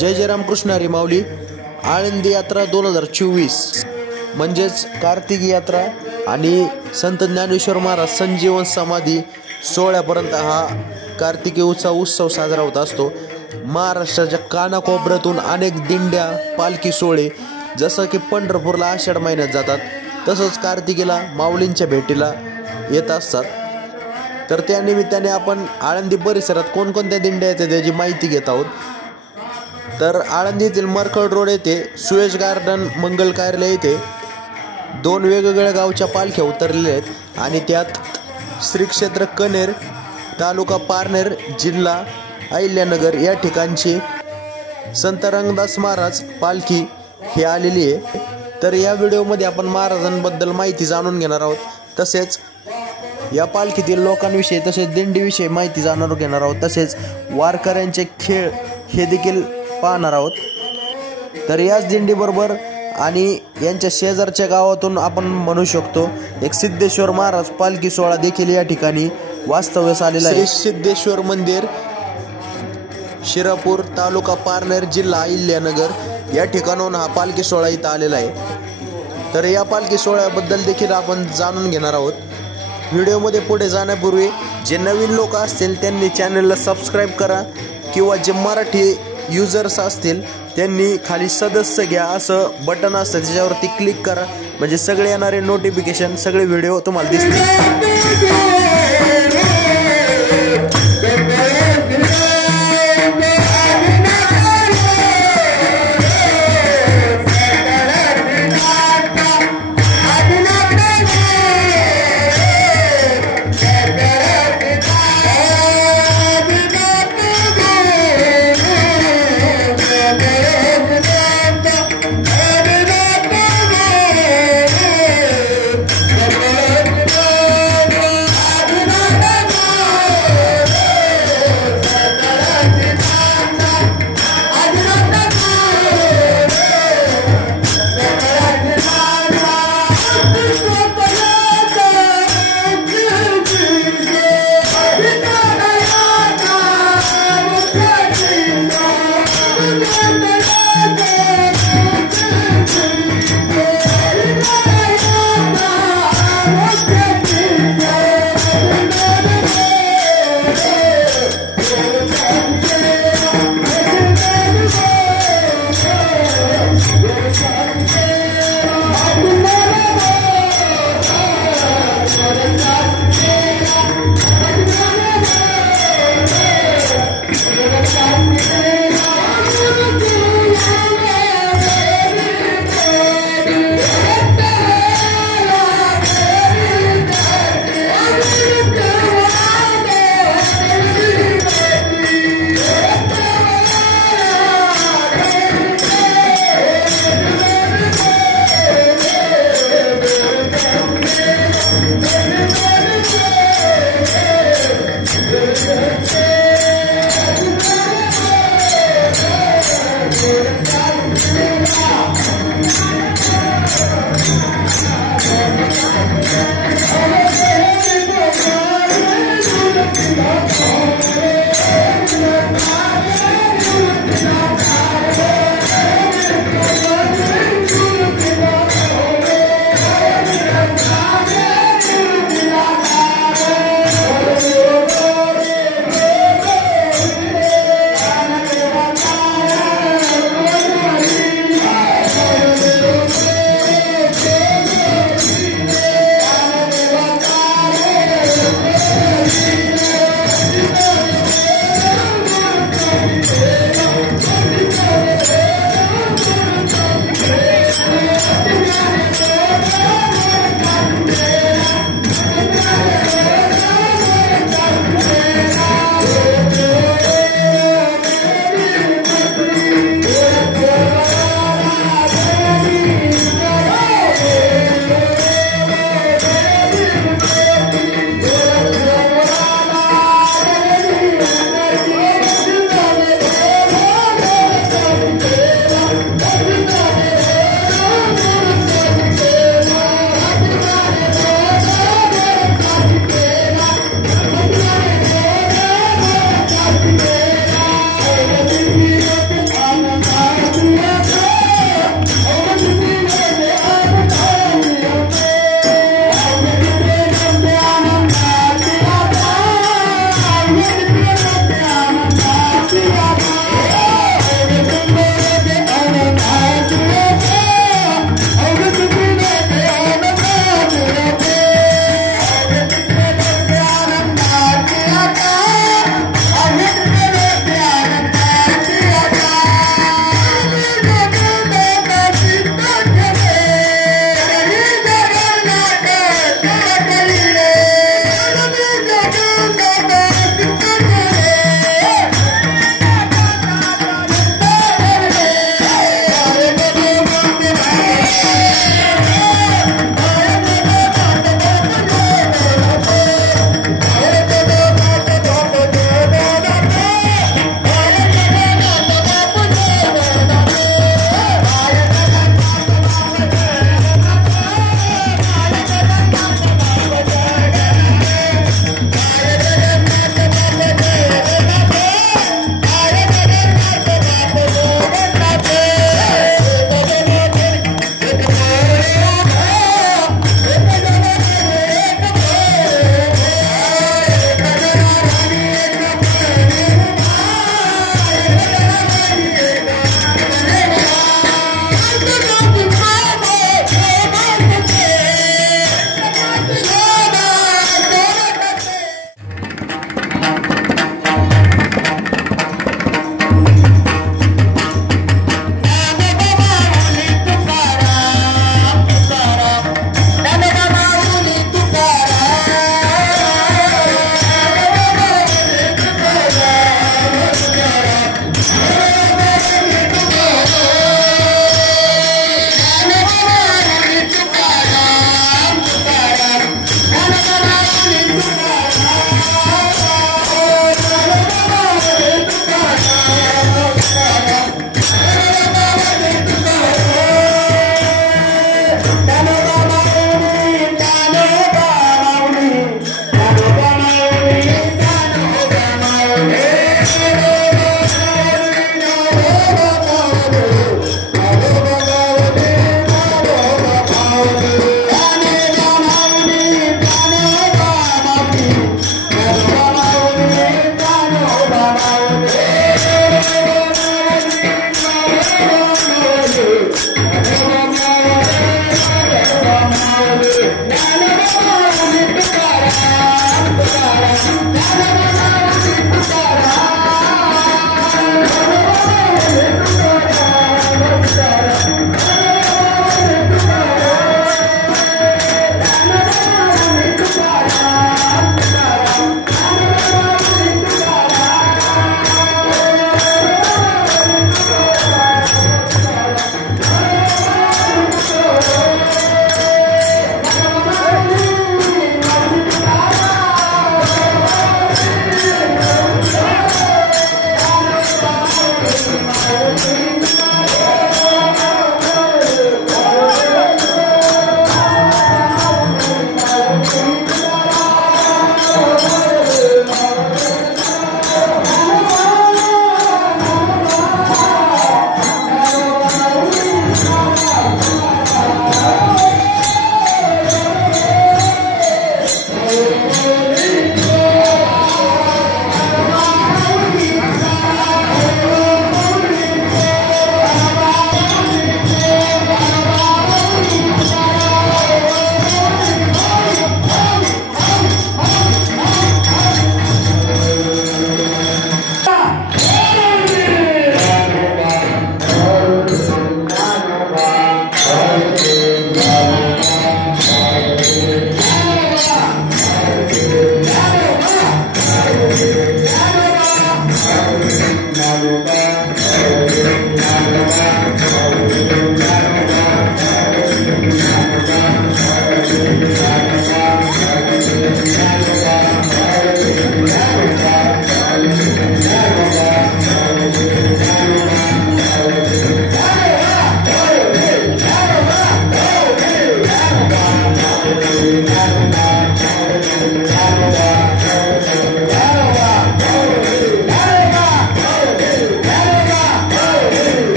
जय जय रामकृष्ण हरी माऊली. आळंदी यात्रा 2024 म्हणजेच कार्तिक यात्रा आणि संत ज्ञानेश्वर महाराज संजीवन समाधी सोहळ्यापर्यंत हा कार्तिकी उत्सव साजरा होत असतो. महाराष्ट्राच्या कानाकोपऱ्यातून अनेक दिंड्या पालखी सोहळे जसं की पंढरपूरला आषाढ महिन्यात जातात तसंच कार्तिकीला माऊलींच्या भेटीला येत असतात. तर त्या निमित्ताने आपण आळंदी परिसरात कोणकोणत्या दिंड्या येतात त्याची माहिती घेत आहोत. तर आळंदीतील मरकड रोड येथे सुयश गार्डन मंगल कार्यालय येथे 2 वेगवेगळ्या गावच्या पालख्या उतरलेल्या आहेत आणि त्यात श्री क्षेत्र कनेर तालुका पारनेर जिल्हा अहिल्यानगर या ठिकाणची संत रंगदास महाराज पालखी ही आलेली आहे. तर या व्हिडिओमध्ये आपण महाराजांबद्दल माहिती जाणून घेणार आहोत. तसेच या पालखीतील लोकांविषयी तसेच दिंडीविषयी माहिती जाणून घेणार आहोत. तसेच वारकऱ्यांचे खेळ हे देखील पाहणार आहोत. तर याच दिंडीबरोबर आणि यांच्या शेजारच्या गावातून आपण म्हणू शकतो एक सिद्धेश्वर महाराज पालखी सोहळा देखील या ठिकाणी वास्तव्यास आलेला आहे. सिद्धेश्वर मंदिर शिरापूर तालुका पारनेर जिल्हा अहिल्यानगर या ठिकाणाहून हा पालखी सोहळा इथं आलेला आहे. तर या पालखी सोहळ्याबद्दल देखील आपण जाणून घेणार आहोत. व्हिडिओमध्ये पुढे जाण्यापूर्वी जे नवीन लोक असतील त्यांनी चॅनलला सबस्क्राईब करा किंवा जे मराठी युजर्स असतील त्यांनी खाली सदस्य घ्या असं बटन असतं त्याच्यावरती क्लिक करा म्हणजे सगळे येणारे नोटिफिकेशन सगळे व्हिडिओ तुम्हाला दिसतील.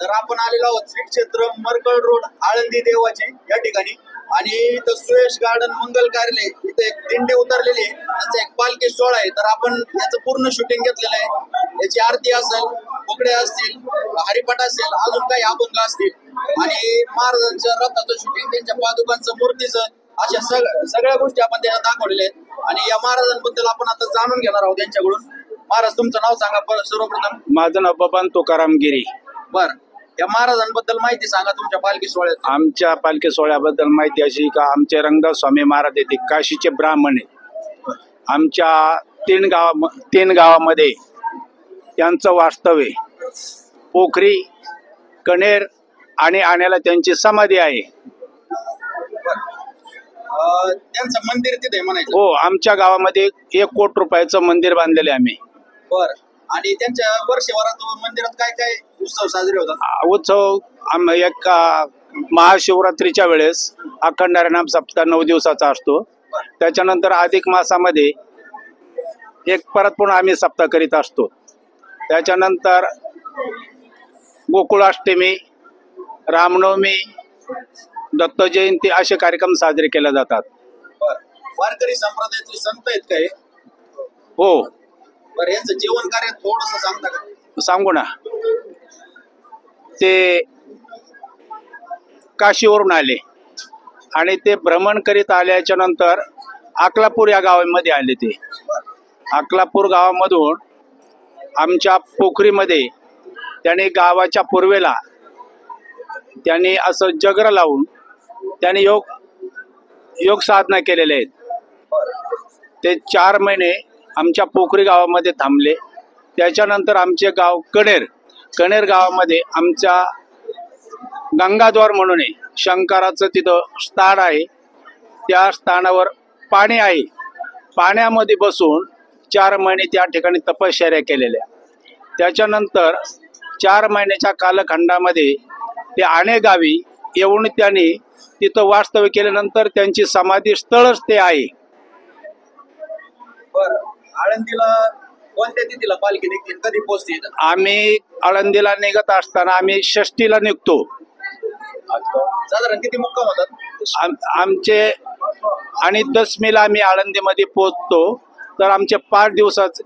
तर आपण आलेलो आहोत श्री क्षेत्र मरकळ रोड आळंदी देवाचे या ठिकाणी आणि इथं सुयश गार्डन मंगल कार्यालय इथे एक दिंडी उतरलेली आहे, त्याचा एक पालखी सोहळा आहे. तर आपण याचं पूर्ण शूटिंग घेतलेलं आहे. याची आरती असेल, फुगडे असतील, हरिपाठ असेल, अजून काही अभंग असतील आणि महाराजांच्या रथाचं शूटिंग, त्यांच्या पादुकांचं, मूर्तीचं, अशा सगळ्या गोष्टी आपण त्याला दाखवलेल्या आहेत. आणि या महाराजांबद्दल आपण आता जाणून घेणार आहोत त्यांच्याकडून. महाराज, तुमचं नाव सांगा सर्वप्रथम. माझं नाव बबन तुकाराम गिरी. बर, या महाराजांबद्दल माहिती सांगा तुमच्या पालखी सोहळ्यात. आमच्या पालखी सोहळ्याबद्दल माहिती अशी का आमचे रंगदास स्वामी महाराज येथे काशीचे ब्राह्मण आहे. आमच्या तीन गावामध्ये त्यांचं वास्तव्य, पोखरी, कणेर आणि आण्याला त्यांची समाधी आहे. त्यांचं मंदिर तिथे म्हणायचं. हो, आमच्या गावामध्ये 1 कोटी रुपयाचं मंदिर बांधलेले आम्ही. बर, आणि त्यांच्या वर्षभरात मंदिरात काय काय उत्सव साजरे होतात? उत्सव एक महाशिवरात्रीच्या वेळेस अखंड हरिनाम सप्ताह 9 दिवसाचा असतो. त्याच्यानंतर अधिक मासामध्ये एक परत पुन्हा आम्ही सप्ताह करीत असतो. त्याच्यानंतर गोकुळाष्टमी, रामनवमी, दत्त जयंती असे कार्यक्रम साजरे केले जातात. वारकरी संप्रदायाचे संत आहेत काय? हो, बरं, यांचं जीवन कार्य थोडस सांगता का? सांगू ना. ते काशीवरून आले आणि ते भ्रमण करीत आल्याच्या नंतर अकलापूर या गावामध्ये आले. ते अकलापूर गावामधून आमच्या पोखरीमध्ये त्याने गावाच्या पूर्वेला त्यांनी असं जगर लावून त्याने योग साधना केलेले आहेत. ते 4 महिने आमच्या पोखरी गावामध्ये थांबले. त्याच्यानंतर आमचे गाव कणेर गावामध्ये आमच्या गंगाद्वार म्हणून आहे, शंकराचं तिथं स्थान आहे. त्या स्थानावर पाणी आहे. पाण्यामध्ये बसून 4 महिने त्या ठिकाणी तपश्चर्या केलेल्या. त्याच्यानंतर 4 महिन्याच्या कालखंडामध्ये ते अनेक गावी येऊन त्यांनी तिथं वास्तव्य केल्यानंतर त्यांची समाधी स्थळच ते आहे. बरं, आळंदीला कोणत्या तिथीला पालखी निघते, कधी पोहोचते? आम्ही आळंदीला निघत असताना आम्ही षष्टीला निघतो. साधारण किती मुक्काम होतात? आमचे आणि दशमीला आम्ही आळंदीमध्ये पोहोचतो. तर आमचे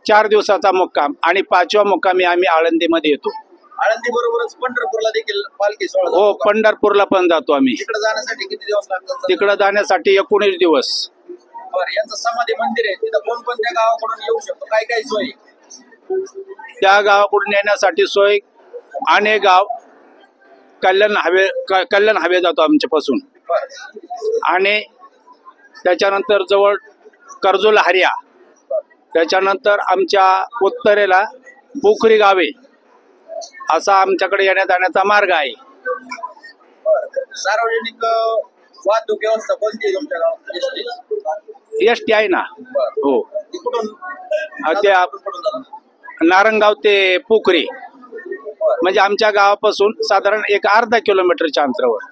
4 दिवसाचा मुक्काम आणि 5व्या मुक्कामी आम्ही आळंदीमध्ये येतो. आळंदी बरोबरच पंढरपूरला देखील पालखी सोहळा हो, जातो का? पंढरपूरला पण जातो आम्ही. तिकडे जाण्यासाठी किती दिवस लागतात? तिकडं जाण्यासाठी 19 दिवस. बरं, यांचं समाधी मंदिर आहे, तिथं कोणकोणत्या गावाकडून येऊ शकतो, काय काय सोय? त्या गावाकडून येण्यासाठी सोय अनेक गाव कल्याण हवे जातो आमच्यापासून. बरं, आणि त्याच्यानंतर जवळ कर्जोल हरिया, त्याच्यानंतर आमच्या उत्तरेला पोखरी गावे असा आमच्याकडे येण्या जाण्याचा मार्ग आहे. सार्वजनिक वाहतूक व्यवस्था कोणती आहे तुमच्या गावात? एसटी आहे ना. हो, तिकडून त्या कुठून जातात? नारंगाव ते पोखरी म्हणजे आमच्या गावापासून साधारण एक अर्धा किलोमीटरच्या अंतरावर.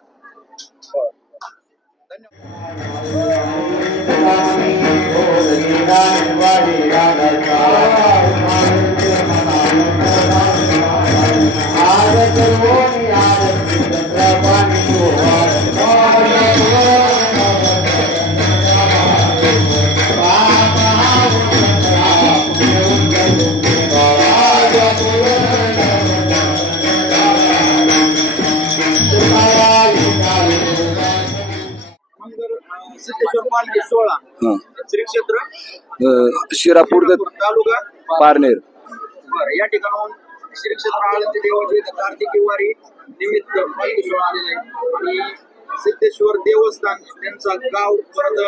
सिद्धेश्वर पालखी सोहळा श्री क्षेत्र शिरापूर तालुका पारनेर. बरं, या ठिकाणाहून श्री क्षेत्र आळंदी देवाची कार्तिकी वारी निमित्त पालखी सोहळा आलेला आहे. आणि सिद्धेश्वर देवस्थान त्यांचं गाव परत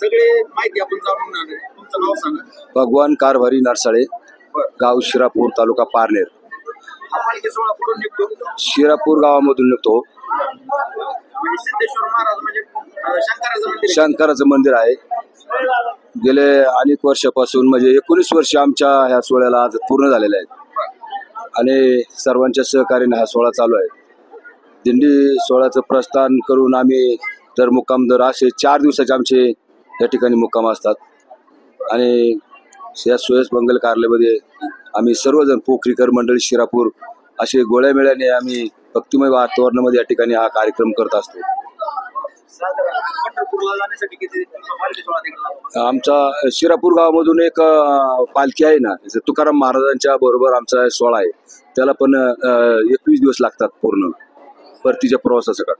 सगळे माहिती आपण जाणून घेणार आहे. तुमचं नाव सांगा. भगवान कारभारी नरसाळे, गाव शिरापूर, तालुका पारनेर. हा पालखी सोहळा कुठून निघतो? शिरापूर गावामधून निघतो. म्हणजे सिद्धेश्वर महाराज म्हणजे शंकराचं मंदिर आहे. शंकराचं मंदिर आहे. गेले अनेक वर्षापासून म्हणजे 19 वर्ष आमच्या ह्या सोहळ्याला आज पूर्ण झालेले आहेत आणि सर्वांच्या सहकार्याने हा सोहळा चालू आहे. दिंडी सोहळ्याचं प्रस्थान करून आम्ही तर मुक्काम दर असे 4 दिवसाचे आमचे या ठिकाणी मुक्काम असतात. आणि या सुयश मंगल कार्यालयामध्ये आम्ही सर्वजण पोखरीकर मंडळी शिरापूर असे गोळ्यामेळ्याने आम्ही भक्तिमय वातावरणामध्ये या ठिकाणी हा कार्यक्रम करत असतो. साधारण पंढरपूरला जाण्यासाठी किती पालखी सोहळा निघाला? आमचा शिरापूर गावामधून एक पालखी आहे ना, तुकाराम महाराजांच्या बरोबर आमचा सोहळा आहे. त्याला पण 21 दिवस लागतात पूर्ण परतीच्या प्रवासासाठी.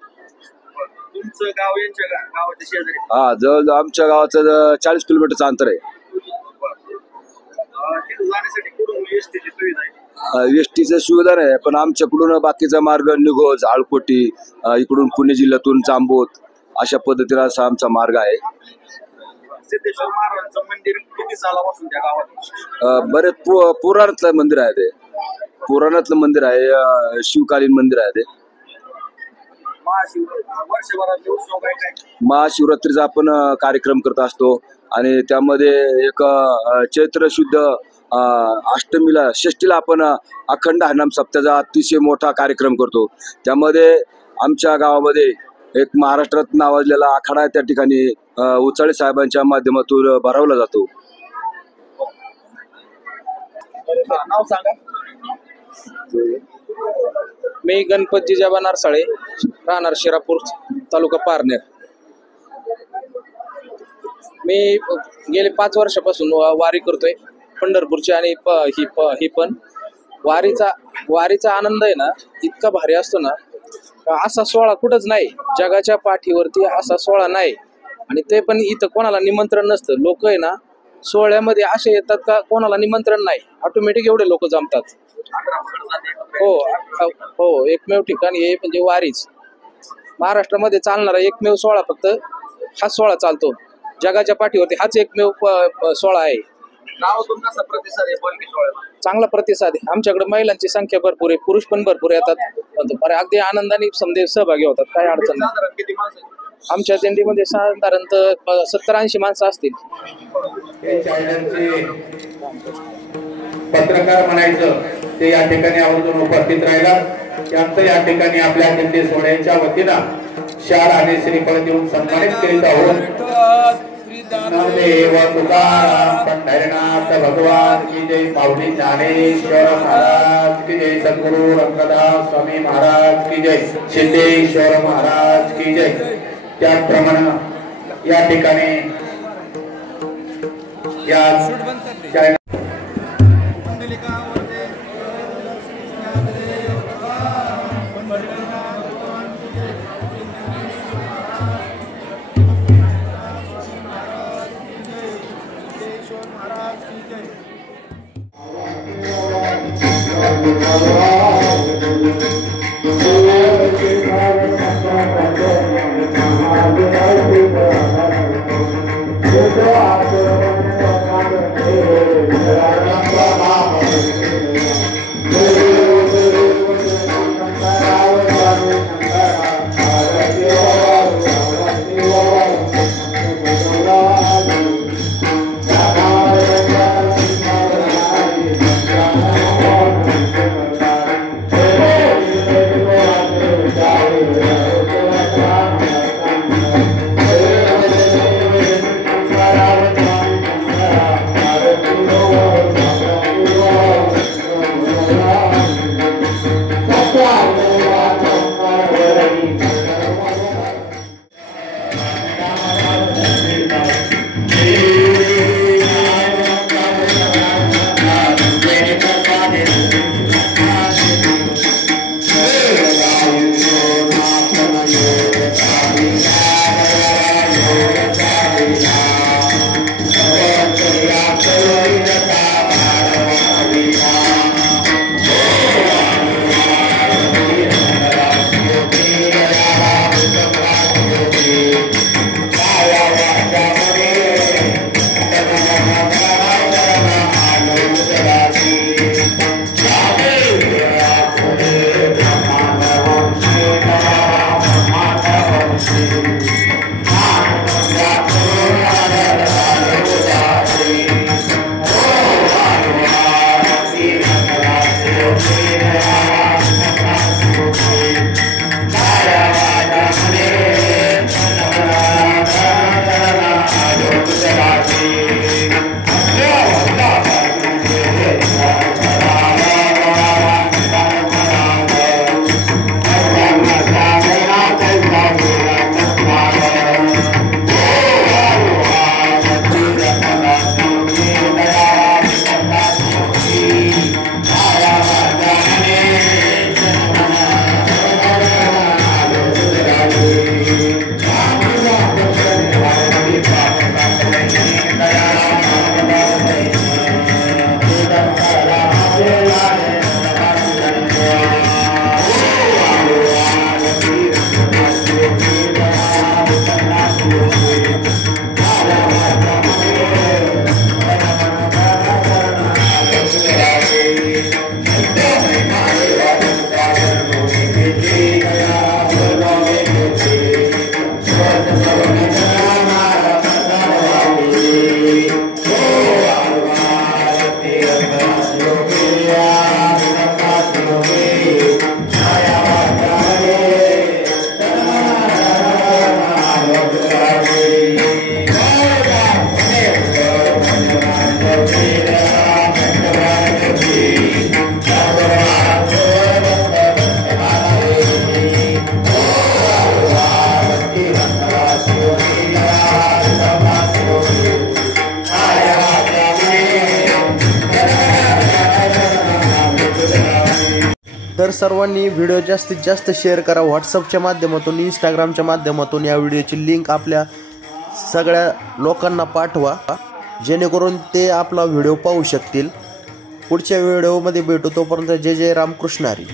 तुमचं गाव यांच्या गावाच्या शेजारी? हा, जवळ आमच्या गावाचं 40 किलोमीटरचं अंतर आहे. तिथे जाण्यासाठी कुठून एसटीची सुविधा आहे? एसटीची सुविधा नाही, पण आमच्याकडून बाकीचा मार्ग निघोज, आळकोटी, इकडून पुणे जिल्ह्यातून चांबोत अशा पद्धतीने असा आमचा मार्ग आहे. सिद्धेश्वर महाराजांचं मंदिर किती सालापासून त्या गावात? बरेच पुराणातलं मंदिर आहे ते. पुराणातलं मंदिर आहे, शिवकालीन मंदिर आहे ते. वर्षभरात उत्सव काय काय? महाशिवरात्रीचा आपण कार्यक्रम करत असतो आणि त्यामध्ये एक चैत्र शुद्ध अष्टमीला षष्टीला आपण अखंड हरिनाम सप्ताहाचा अतिशय मोठा कार्यक्रम करतो. त्यामध्ये आमच्या गावामध्ये एक महाराष्ट्रात नावाजलेला आखाडा त्या ठिकाणी उचाळे साहेबांच्या माध्यमातून भरवला जातो. नाव सांगा. मी गणपती जिजाबा नरसाळे, राहणार शिरापूर, तालुका पारनेर. मी गेले 5 वर्षापासून वारी करतोय पंढरपूरची आणि ही पण वारीचा आनंद आहे ना, इतका भारी असतो ना, असा सोहळा कुठंच नाही जगाच्या पाठीवरती, असा सोहळा नाही. आणि ते पण इथं कोणाला निमंत्रण नसतं. लोक आहे ना सोहळ्यामध्ये असे येतात का कोणाला निमंत्रण नाही, ऑटोमॅटिक एवढे लोक जमतात. हो, एकमेव ठिकाण हे म्हणजे वारीच महाराष्ट्रामध्ये चालणारा एकमेव सोहळा, फक्त हाच सोहळा चालतो जगाच्या पाठीवरती, हाच एकमेव सोहळा आहे. गावातून कसा प्रतिसाद आहे पालखी सोहळ्याला? चांगला प्रतिसाद आहे. आमच्याकडे महिलांची संख्या भरपूर आहे, पुरुष पण भरपूर येतात, अगदी आनंदाने समजे सहभागी होतात. काय अडचण नाही. साधारण किती माणसं आहेत? आमच्या दिंडीमध्ये साधारणतः 70-80 माणसं असतील. पत्रकार म्हणायचं ते या ठिकाणी आवर्जून उपस्थित राहिला. त्यांचं या ठिकाणी आपल्या दिंडी सोहळ्याच्या वतीनं शाल आणि श्रीफळ देऊन सन्मानित करीत आहोत. नामदेव तुकाराम पंढरीनाथ भगवान की जय. माऊली ज्ञानेश्वर महाराज की जय. सद्गुरु रंगदास स्वामी महाराज की जय. सिद्धेश्वर महाराज की जय. त्याचप्रमाणे या ठिकाणी या Yeah. तर सर्वांनी व्हिडिओ जास्तीत जास्त शेअर करा. व्हॉट्सअपच्या माध्यमातून, इंस्टाग्रामच्या माध्यमातून या व्हिडिओची लिंक आपल्या सगळ्या लोकांना पाठवा, जेणेकरून ते आपला व्हिडिओ पाहू शकतील. पुढच्या व्हिडिओमध्ये भेटू. तोपर्यंत जय जय रामकृष्ण हरी.